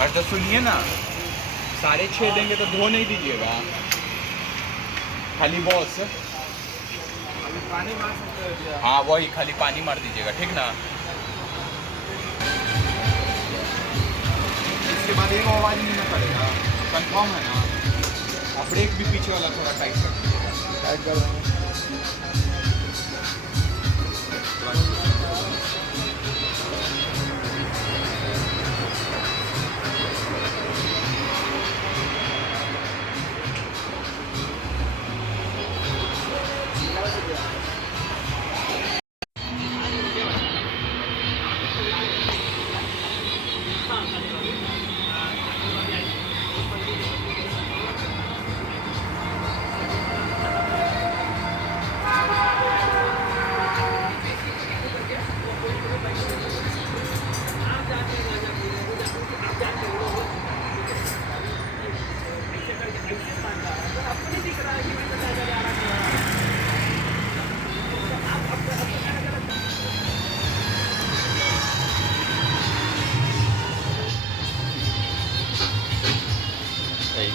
और तो सुनिए ना, 6:30 देंगे तो धो नहीं दीजिएगा, खाली बॉस। पानी मार सकते हो क्या? हाँ वही, खाली पानी मार दीजिएगा, ठीक ना। इसके बाद एक आवाज़ नहीं ना करेगा, कंफर्म है ना। और ब्रेक भी पीछे वाला थोड़ा टाइट कर दीजिएगा। टाइट कर देंगे।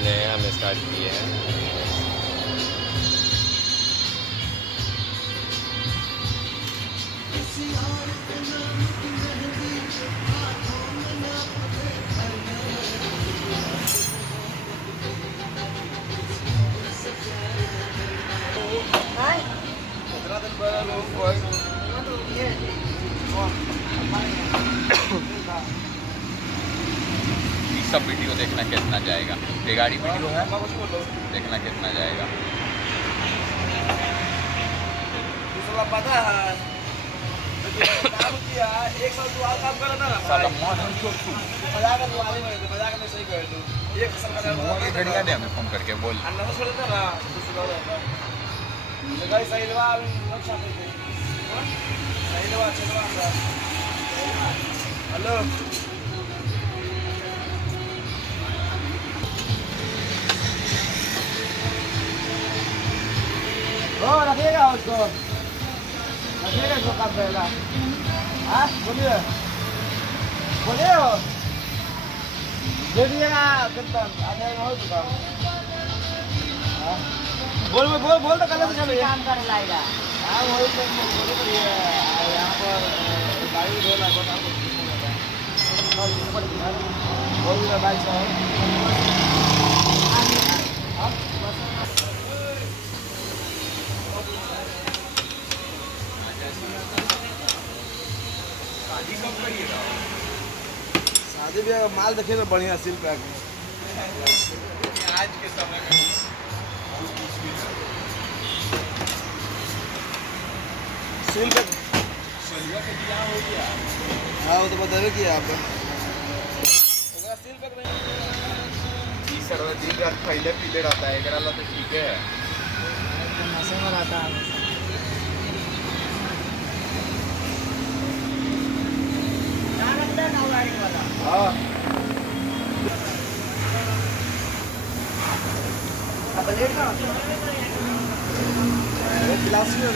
नया हम स्टार्ट किए हैं। सब वीडियो देखना कितना जाएगा, बेगाड़ी वीडियो है, देखना कितना जाएगा। पता है काम किया, एक साल दुआर काम कर रहा था साला मौत हम छोड़ तू मजाक में दुआर में मजाक में सही कर दो। एक सरकार मोबाइल घड़िया दे हमें फोन करके बोल। अन्ना छोड़ देता ना तो सुधार जाता। लगाई सही लवा अच्छा करते सही लवा चलवा। हेलो रखिएगा उसको, रखिएगा इसको काम पहला। हाँ बोलिए बोलिए हो दे दीजिएगा कितना आधे हो चुका। बोल बोल बोल तो कल से चलो काम कर लाएगा। हाँ वही तो बोले तो ये यहाँ पर गाड़ी धो ला बता बोल दिया भाई साहब। शादी कब करिएगा? शादी भी माल देखे ना बढ़िया सिल पैक आज के समय में सिल पैक शरीर का दिया हो गया। हाँ वो तो बतावे किया आपको सिल पैक नहीं सर्व दिन रात पहले पीले रहता है, एकरा ला तो ठीक है। नशे में रहता है। हाँ अब लेट ना गिलास में